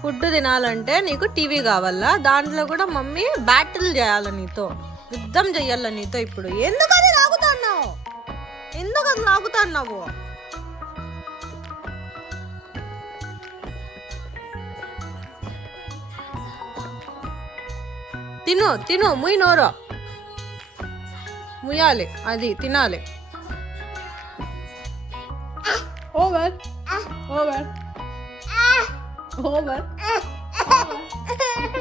Food తినాలంటే నీకు TV కావాలా? దాంట్లో కూడా మమ్మీ బ్యాటిల్ చేయాలి నీతో, యుద్ధం చెయ్యాల నీతో. ఇప్పుడు ఎందుకని లాగుతున్నావు? ఎందుకని లాగుతున్నావు? తిను తిను, ముయ్యి నోరు ముయ్యాలి, అది తినాలి. Over over over.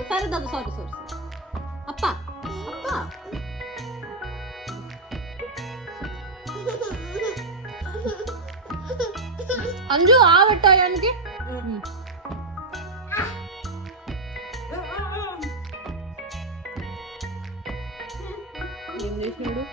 సరే దాదా, సారీ సారీ. అప్ప అప్ప అంజు ఆవట్టాయానికి ఏం చేసినాడు?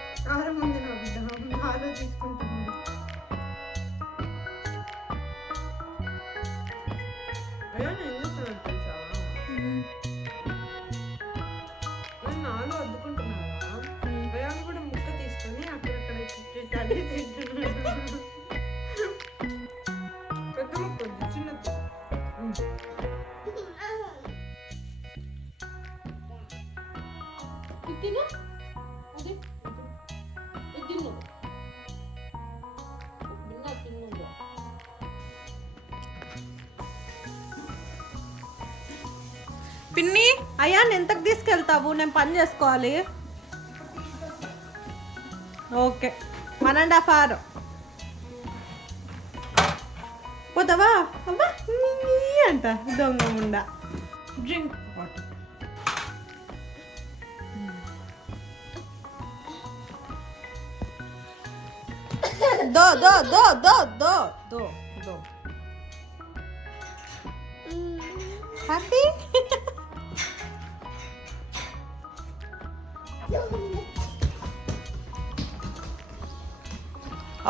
నాలో అద్దుకుంటున్నారా? భయాన్ని కూడా ముక్క తీసుకొని అక్కడక్కడ తింటున్నాడు. పెద్ద ముక్క వద్దు, చిన్నది. తిను అదే తిను తిను. పిన్ని, అయ్యా ఎంతకు తీసుకెళ్తావు? నేను పని చేసుకోవాలి. ఓకే, 1.5 hour పోతావా? అబ్బా అంట దొంగ ముండా. Drink water. దో దో దో దో దో దో దో. హ్యాపీ?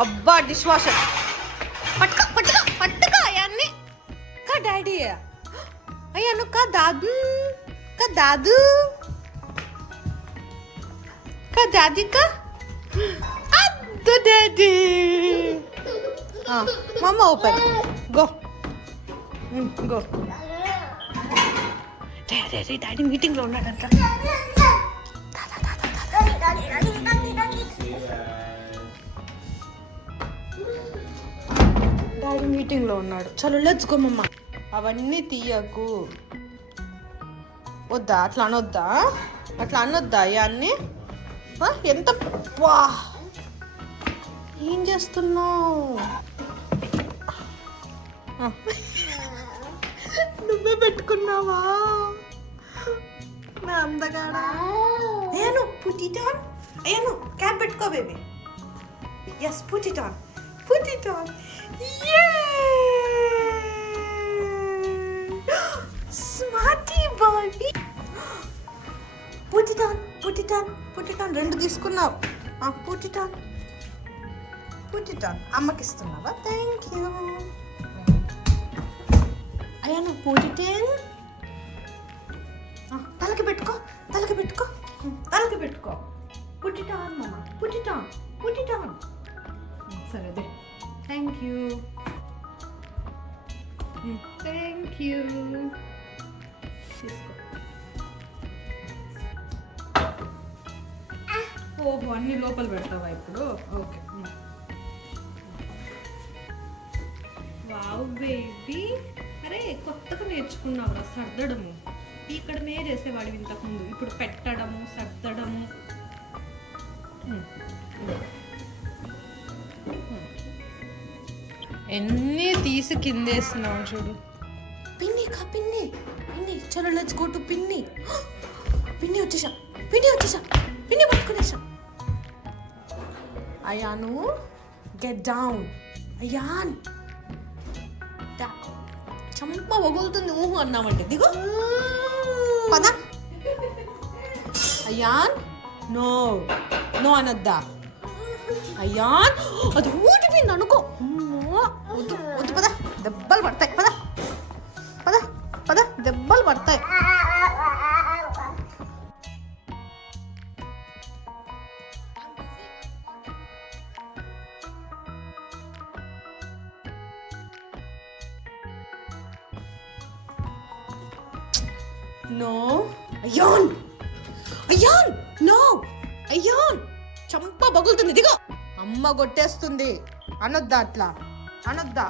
అబ్బా డిష్ వాషర్ పట్టుకో పట్టుకో పట్టుకో అయ్యాన్ని. కా డాడీ అయ్యాను, కా దాదు, కా దాదు, కా దాది, కా అద్దు డాడీ. మమ్మ open go go. Daddy daddy మీటింగ్లో ఉన్నాడంట. డాడీ మీటింగ్లో ఉన్నాడు. చలో లెట్స్ గో మమ్మ. అవన్నీ తీయకు. వద్దా? అట్లా అనొద్దా? అట్లా అనొద్దా అన్నీ? ఎంత వా ఏం చేస్తున్నావు? నువ్వే పెట్టుకున్నావా నా అందగాడా? Ayaan put it on. Ayaan cap పెట్టుకో baby. Yes put it on, put it on. Smarty boy. Put it on, put it on, put it on. 2 తీసుకున్నావు. Put it on, put it on. అమ్మకి ఇస్తున్నావా? Thank you. Ayaan put it in. తలకి పెట్టుకో, తలకి పెట్టుకో, తలకి పెట్టుకో. Put it on mama, put it on, put it on. సరే అదే. Thank you, thank you. తీసుకో. ఓహో, అన్ని లోపల పెడతావా ఇప్పుడు? ఓకే. Wow baby. అరే కొత్తగా నేర్చుకున్నావురా సర్దడము. ఇక్కడనే చేసేవాడివి ఇంతకుముందు, ఇప్పుడు పెట్టడము సర్దడము. ఎన్ని తీసి కిందేస్తున్నావు చూడు. పిన్ని కా పిన్ని, పిన్ని చలో లెట్స్ గో టు పిన్ని. పిన్ని వచ్చేసా, పిన్ని వచ్చేసా, పిన్ని పట్టుకునేసా. Ayaan get down. అయాన్ చంప వగులుతుంది. ఊహు అన్నామంటే దిగు పద. అయాన్ నో నో అనద్దా. అయాన్ అది ఊటిపోయింది అనుకో. వద్దు వద్దు, పద దెబ్బలు పడతాయి. పద పద పద, దెబ్బలు పడతాయి. నో అయాన్ అయాన్ నో అయాన్ చంప పగులుతుంది దిగో అమ్మ కొట్టేస్తుంది అనొద్దా అట్లా అనొద్దా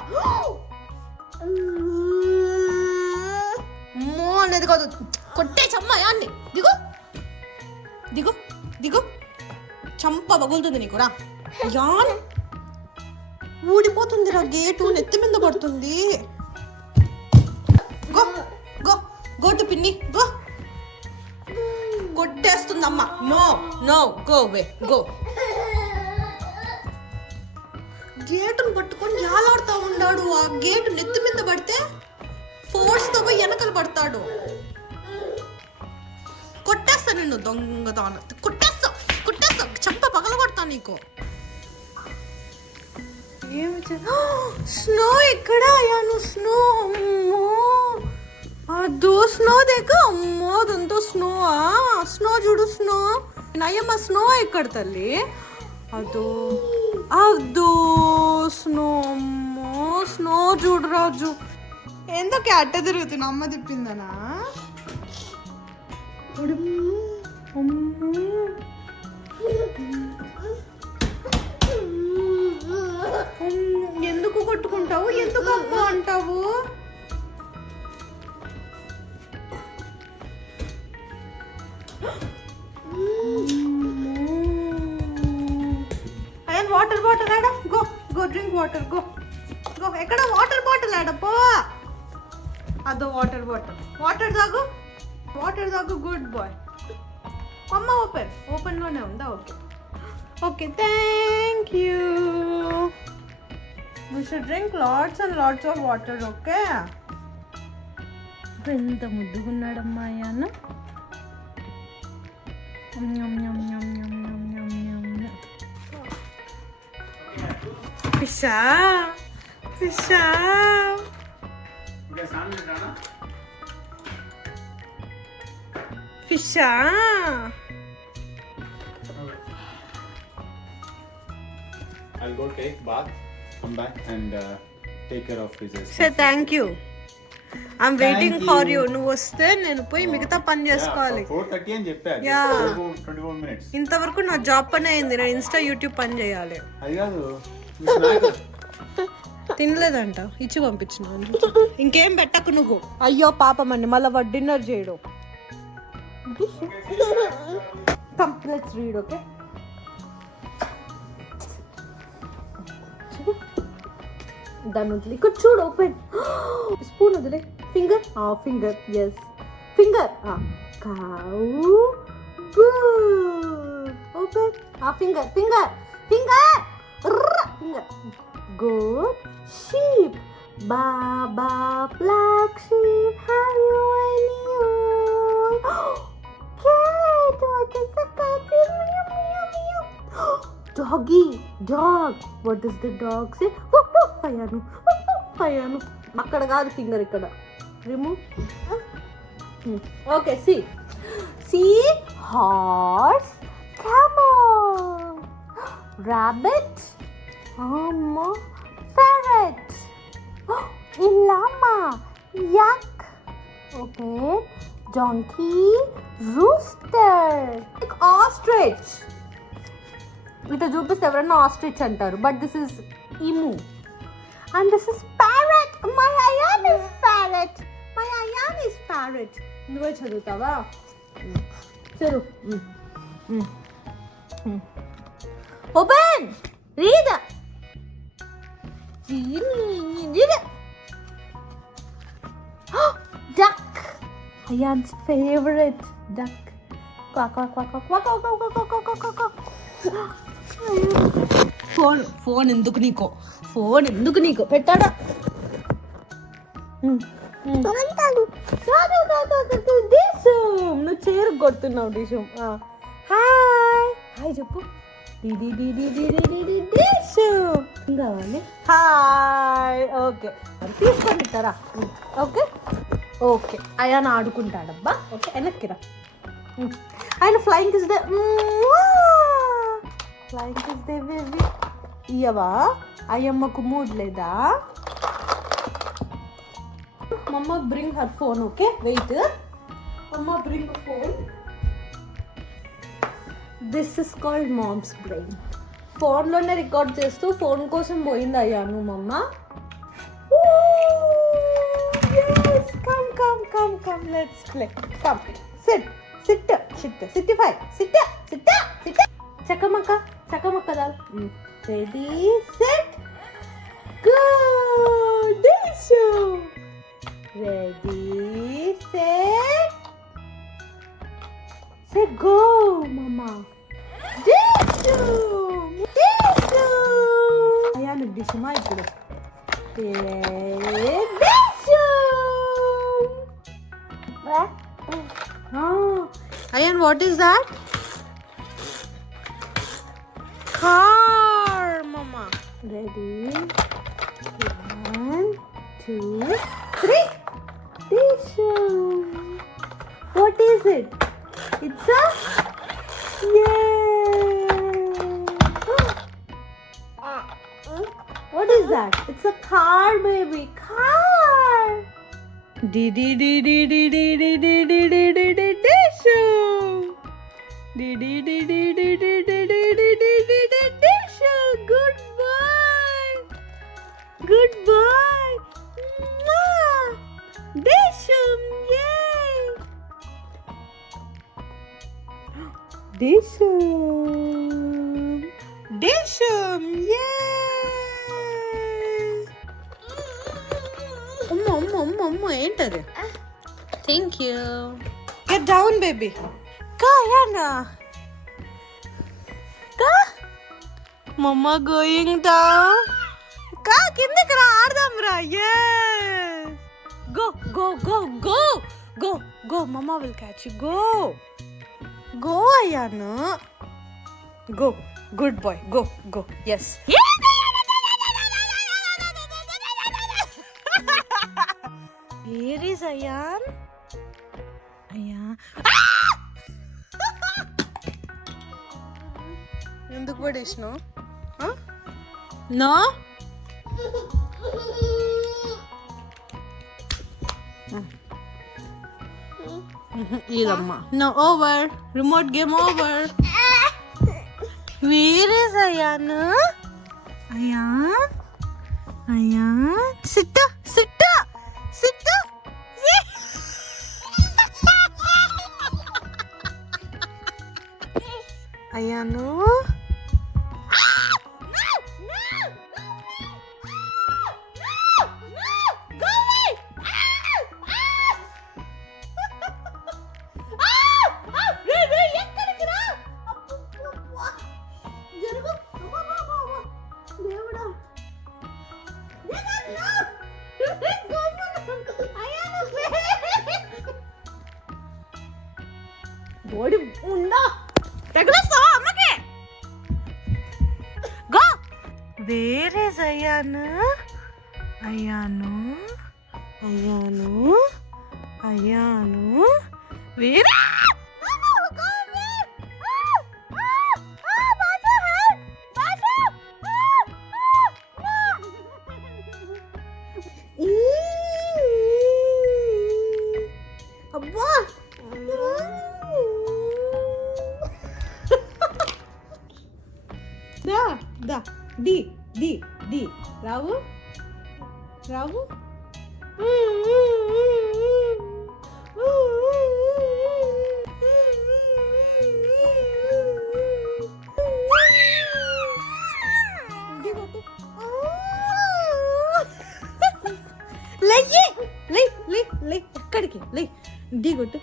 అమ్మో అనేది కాదు కొట్టే చమ్మ అయాన్ని దిగో దిగో దిగో చంప పగులుతుంది నీకు రా అయాన్ ఊడిపోతుంది రా గేటు నెత్తి మీద పడుతుంది గో గో గో టు పిన్ని గో కొట్టేస్తుందమ్మ నో నో గో వే గో గేటును పట్టుకొని యాలాడుతూ ఉన్నాడు ఆ గేటు నెత్తి మీద పడితే ఫోర్స్తో పోయి వెనకలు పడతాడు కొట్టేస్తా నిన్ను దొంగదాన కొట్టేస్తా కొట్టేస్తా చంప పగల కొడతా నీకు ఏమి స్నో ఎక్కడా అయ్యాను స్నో అమ్మో అదో స్నో దేక అమ్మో అదంతా స్నో స్నో చూడు స్నో నయమ్మ స్నో ఎక్కడ తల్లి అదో అదో స్నో అమ్మో స్నో చూడు రాజు ఎందుకే అట్ట తిరుగుతున్నా అమ్మ తిప్పిందనా ఎందుకు కొట్టుకుంటావు ఎందుకు అమ్మ అంటావు అయ్యన్ వాటర్ బాటిల్ ఆడ go go drink water go go ఎక్కడ వాటర్ బాటిల్ ఆడ పో అదో వాటర్ బాటిల్ వాటర్ తాగు గుడ్ బాయ్ అమ్మ ఓపెన్లోనే ఉందా okay okay thank you we should drink lots and lots of water okay ఎంత ముద్దుగున్నాడమ్మా అయ్యాన్న ఫిషా ఫిషా ఫిషా I'll go take bath, come back and take care of his. Say thank you. I'm waiting for you. నువ్వు వస్తే నేను పోయి మిగతా పని చేసుకోవాలి 4:30 అని చెప్పారు. 24 minutes. ఇంతవరకు నా జాబ్ పని అయింది. నేను ఇన్స్టా యూట్యూబ్ పని చేయాలి. అది కాదు. తినలేదంట ఇచ్చి పంపించిన ఇంకేం పెట్టకు నువ్వు అయ్యో పాపం అండి మళ్ళీ వాడు డిన్నర్ చేయడు లెట్స్ రీడ్ ఓకే దాని వదిలి ఇక్కడ చూడు ఓపెన్ స్పూన్ వదిలే ఫింగర్ ఫింగర్ ఎస్ ఫింగర్ కావు open finger finger finger finger goat, sheep, Baba, black sheep, have you any wool? Cat, what is the cat? Doggy, dog, what does the dog say? Woof, woof, Ayanu, woof, woof, Ayanu. అక్కడ కాదు finger ఇక్కడ remove okay see horse camel rabbit parrot llama yak okay donkey rooster ostrich ఇటు చూపిస్తే ఎవరన్నా ostrich అంటారు but this is ఇము and this is parrot my ayan is parrot నువ్వే చదువుతావా చదువు open read duck Ayan's favorite duck quack quack quack quack quack quack quack quack quack quack phone ఎందుకు నీకు పెట్టాడా నువ్వు చేరు కొడుతున్నావు డిషం హాయ్ చెప్పు కావాలి హాయ్ ఓకే తీసుకొని ఇస్తారా ఓకే ఓకే ఆయన ఆడుకుంటాడబ్బా ఓకే వెనక్కిరా ఆయన ఫ్లయింగ్ ఇస్ దే బేబీ ఇయ్యవా అయ్యమ్మకు మూడ్ లేదా mama bring her phone okay wait Amma, bring a phone. This is called mom's brain. Phone లోనే రికార్డ్ చేస్తూ ఫోన్ కోసం పోయింది అయ్యాను మమ్మ. Yes, come, let's play. Come, sit. Chakamaka dal. Ready, set, go. Dishu. Ready, set, go, mama. Dishu. Ayanu dishu ma ippudu. Dishu. Ayan, what is that? Car, mama. Ready? 1, 2, 3. Dishu. What is it? It's a What is that? It's a car, baby. Car. Dishu. Goodbye. Dishu. Yay. Dishu. Yay. అమ్మ ఏంటది? Thank you. Get down baby. కాయానా కా mama going down. కా కిందకి రా, ఆడదాం రా. Go mamma will catch you. Go అయ్యాను. Go, good boy. Go. Yes. Where is Ayan? ఎందుకు పడేసినావు? నో. ఇదమ్మా. No, over. Remote game over. Where is Ayan? Ayan. Sit. Ayanu. Go away. Ray, ఎక్కడికి రా? జరుగు. దేవుడా. బోడి ఉందా? తగలస్తా అమ్మకి. గో. వేర్ ఇస్ అయ్యాను? వేర్? అబ్బా. దా డి రావు. లే ఎక్కడికి లే. ఢీగొట్ట.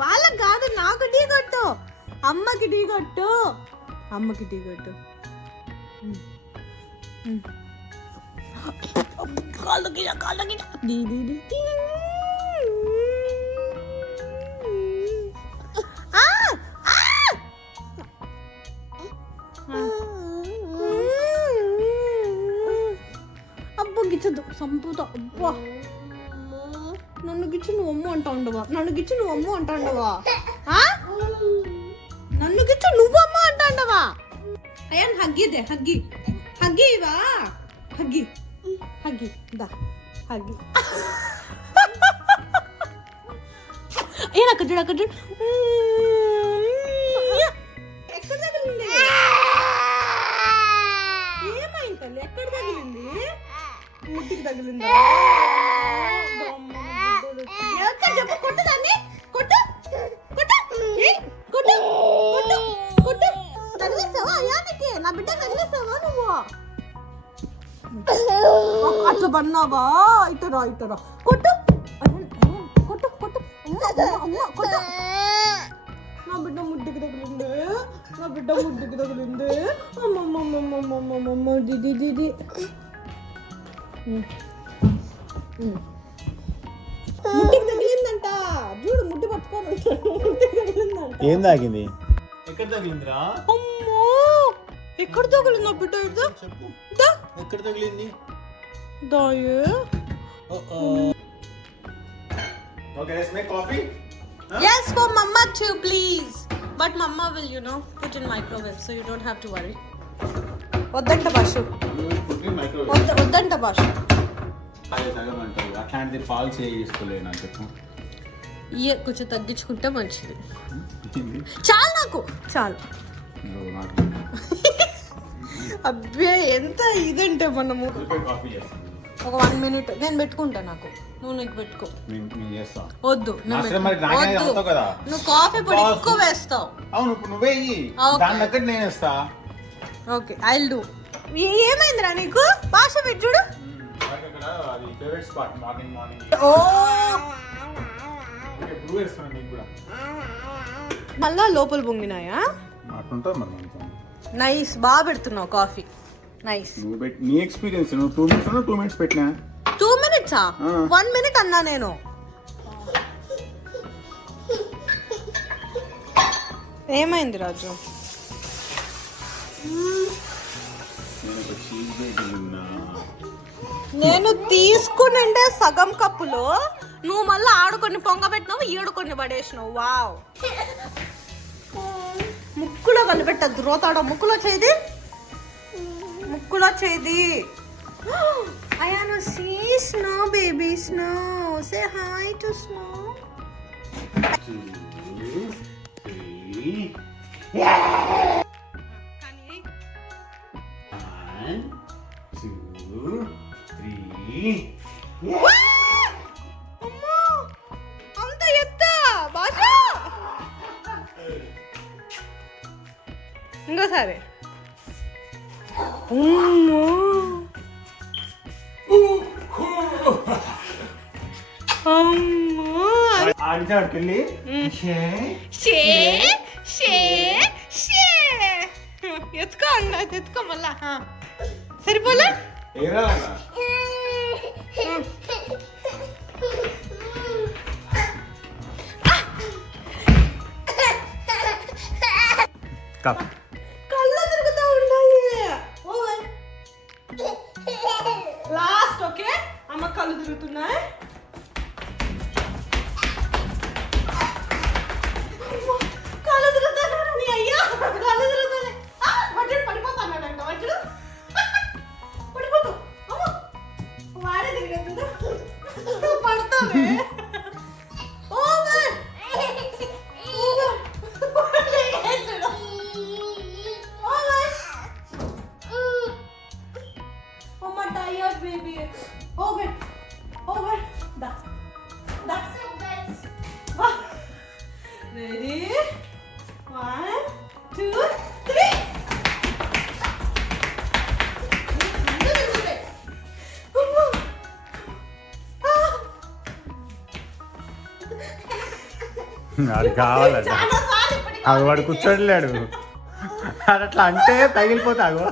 వాళ్ళకి కాదు, నాకు ఢీగొట్టు. అమ్మకి ఢీగొట్టు. కాళ్ళకి అబ్బా గిచ్చదు, సంపుతా. అబ్బా నన్ను గిచ్చి నువ్వు అమ్మ అంటా ఉండవా? నన్ను గిచ్చి నువ్వు అమ్మ అంటా ఉండవా? అయ్యాన్ హగ్గిదే, హగ్గి ఇవా? హగ్గి హగ్గి దా హగ్గి ఏ అక్కడ చూడు అక్కడ చూడు ఎక్కడ తగిలింది ఏమైంది తల్లి ఎక్కడ తగిలింది ముట్టికి తగిలింది ఎక్కడ చెప్పు కొట్టు దాన్ని కొట్టు కొట్టు కొట్టు కొట్టు కొట్టు తగిలిస్తావా అయానికి నా బిడ్డ తగిలిస్తావా నువ్వు అట్లా పన్నావా ఇతరా ఇతరా కొట్టు కొట్టు కొట్టు అమ్మ కొట్టు నా బిడ్డ ముడ్డికి తగిలింది నా బిడ్డ ముడ్డికి తగిలింది అమ్మమ్మమ్మమ్మమ్మమ్మమ్మ దిది దిది ముడ్డికి తగిలిందంట చూడు ముడ్డి పట్టుకోను ముడ్డికి తగిలిందంట ఏం తాగింది ఎక్కడ తగిలిందిరా అమ్మో ఎక్కడ తగిలింది నా బిడ్డ ఇది చెప్పు దా ఎక్కడ తగిలింది దాయే Okay, let's make coffee. Yes, for mama too, please. But mama will, put in microwave, so you don't have to worry. వద్దంట బాషు Put in microwave. వద్దంట బాషు అదే తగమంటారు అట్లాంటిది పాలు చేసుకోలే నాకు చెప్పు కొంచెం తగ్గించుకుంటే మంచిది చాలు నాకు చాలు అబ్బే ఎంత ఇదంటే మనము కాఫీ చేస్తాను ఒక 1 minute నేను పెట్టుకుంటా నాకు నువ్వు నీకు పెట్టుకో నేను చేస్తా వద్దు కదా నువ్వు కాఫీ పొడి ఎక్కువ వేస్తావు అవును ఇప్పుడు నువ్వే దాని దగ్గర నేను వేస్తా ఓకే ఐ విల్ డూ ఏమైందిరా నీకు భాష పెట్టి చూడు అది ఫేవరెట్ స్పాట్ మార్నింగ్ ఓ బ్రూ వేస్తాను నీకు కూడా మళ్ళా లోపల పొంగినాయా అట్లుంటుంది మరి నైస్ బాగా పెడుతున్నావు కాఫీ నైస్ నువ్వు నీ ఎక్స్పీరియన్స్ నువ్వు 2 minutes 2 minutes పెట్టినా 2 minutes 1 minute అన్నా నేను ఏమైంది రాజు నేను తీసుకునిండే సగం కప్పులో నువ్వు మళ్ళీ ఆడుకొని పొంగబెట్టినావు ఈడుకొని పడేసినావు వావ్ ముక్కులో కలిపెట్టద్దు రోతాడో ముక్కులో చేది ముక్కులో చేది Ayaan see snow baby snow say hi to snow అంత ఎత్త భాష ఇంకోసారి ఆడికెళ్ళి ఎత్తుకో అన్న ఎత్తుకో మళ్ళా సరిపోలే కళ్ళు తిరుగుతా ఉన్నాయి లాస్ట్ ఓకే అమ్మ కళ్ళు తిరుగుతున్నాయి కళ్ళు తిరుగుతున్నాడు నీ అయ్యా కళ్ళు తిరుగుతున్నాయి వడ్డు పడిపోతానంట వడ్డు పడిపోతావు అమ్మ వాడే తిరిగేస్తుందా పడతావే baby. Over. Da. Ready? 1, 2, 3. అది కావాలండి అది వాడు కూర్చోలేడు అది అట్లా అంటే తగిలిపోతాగు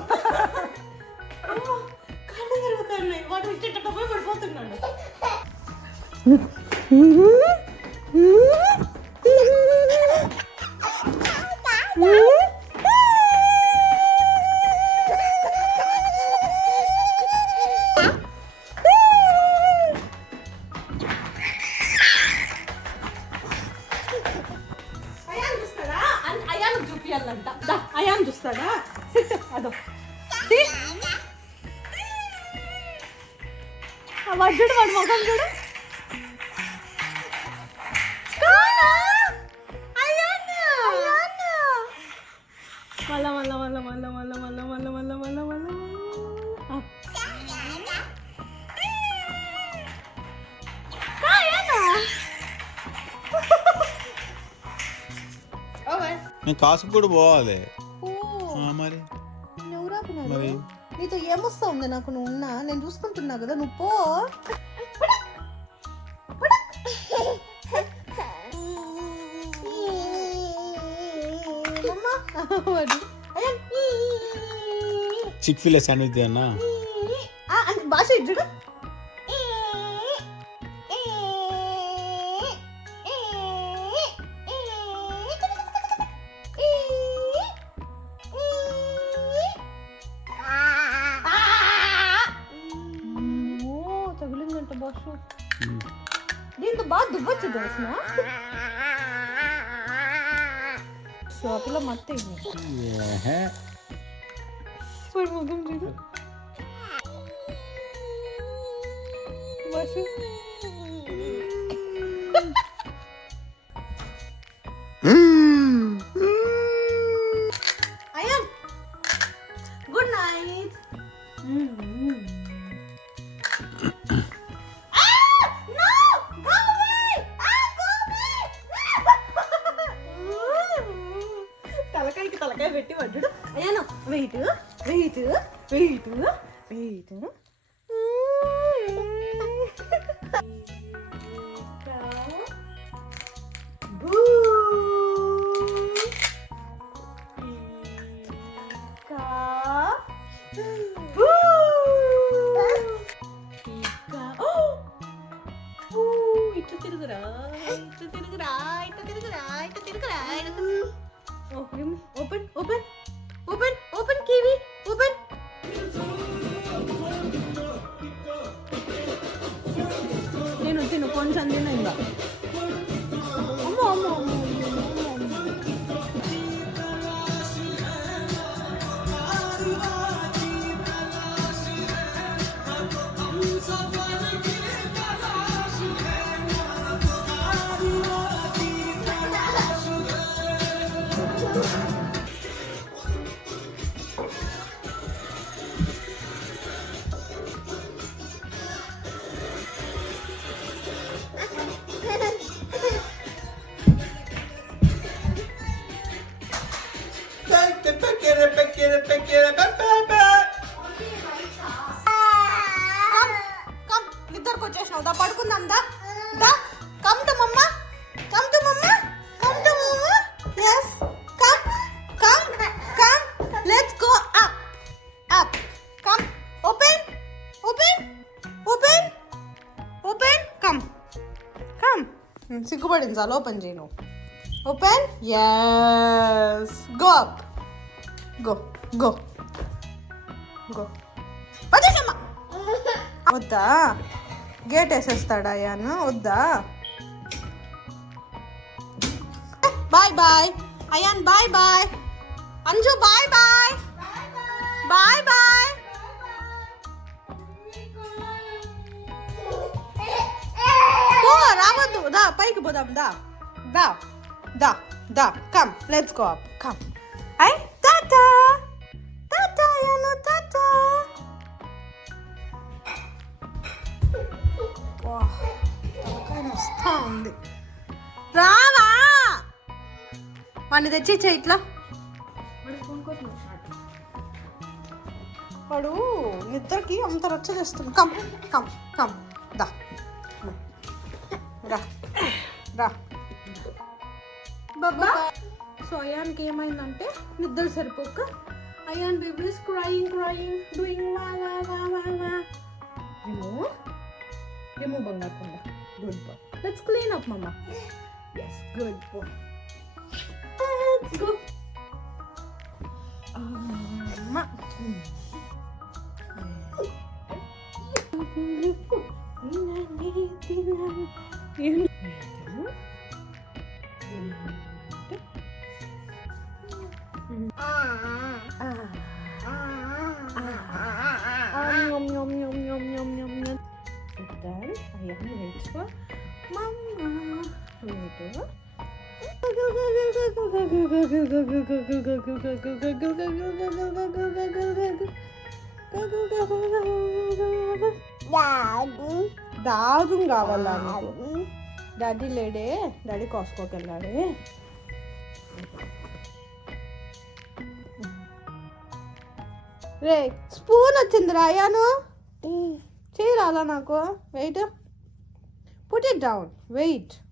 అయాన్ చూస్తాడా సిట్ అదో వాడు మొఖం చూడు. నేను కాసుకు కూడా పోవాలి మరి మరి నీతో ఏమొస్తా ఉంది నాకు, నువ్వు ఉన్నా నేను చూసుకుంటున్నా కదా, నువ్వు పో. చిక్ ఫిల్ శాండ్విచ్ అన్నా భాష చూడు. తగిలిందంట భాష, దీంతో బాగా దువ్వచ్చు తెలిసిన షాపులో మత్త ముఖం చూడు భాష. అయ్యా గుడ్ నైట్. తలకాయ పెట్టి పడ్డాడు. అయ్యాను వెయిట్ వెయిట్ వెయిట్ వెయిట్. ఇట్లా తిరుగురా, ఇట్లా తిరుగురా, ఇట్లా తిరుగురా, ఇట్లా తిరుగురా. Open open open open kiwi open. నేను తిను కొంచెం తిన ఇంకా. అమ్మో అమ్మో అమ్మో నిద్రకు వచ్చేసినావు. దా పడుకుందాం. దా దా కమ్ టు మమ్మ, కమ్ టు మమ్మ, కమ్ టు మమ్మ. yes come come come let's go up up come open open open open come come. సిగ్గుపడింది చాలు, ఓపెన్ చేయి నువ్వు. Open yes go up go go go. వచ్చేసమ్మా. వద్దా గేట్ వేసేస్తాడా అయ్యాను, వద్దా. Bye bye Ayaan, bye bye Anju, bye bye bye bye. ఓ రావద్దు, దా పైకి పోదాం. దా దా దా దా come let's go up come. ఐ టాటా టాటా అయాను టాటా. వస్తా ఉంది, రావా. వాడిని తెచ్చి ఇచ్చే ఇట్లా. వాడు నిద్రకి అంత రచ్చ చేస్తుంది. కమ్ కమ్ కమ్ దా రా రా బాబా. సో అయాన్కి ఏమైందంటే నిద్ర సరిపోక Ayan baby is crying crying doing వా వా వా వా వా. రిమూవ్ రిమూవ్ బంగారు కొండ. Good boy. Let's clean up mamma. yes good boy. let's go. అమ్మా తీసుకో మమ్మా వెయిట్ దాగు కావాలా నీకు డాడీ లేడే డాడీ కాస్కోకి వెళ్ళాడే రే స్పూన్ వచ్చింది రాయాను చేయరాలా నాకు wait put it down wait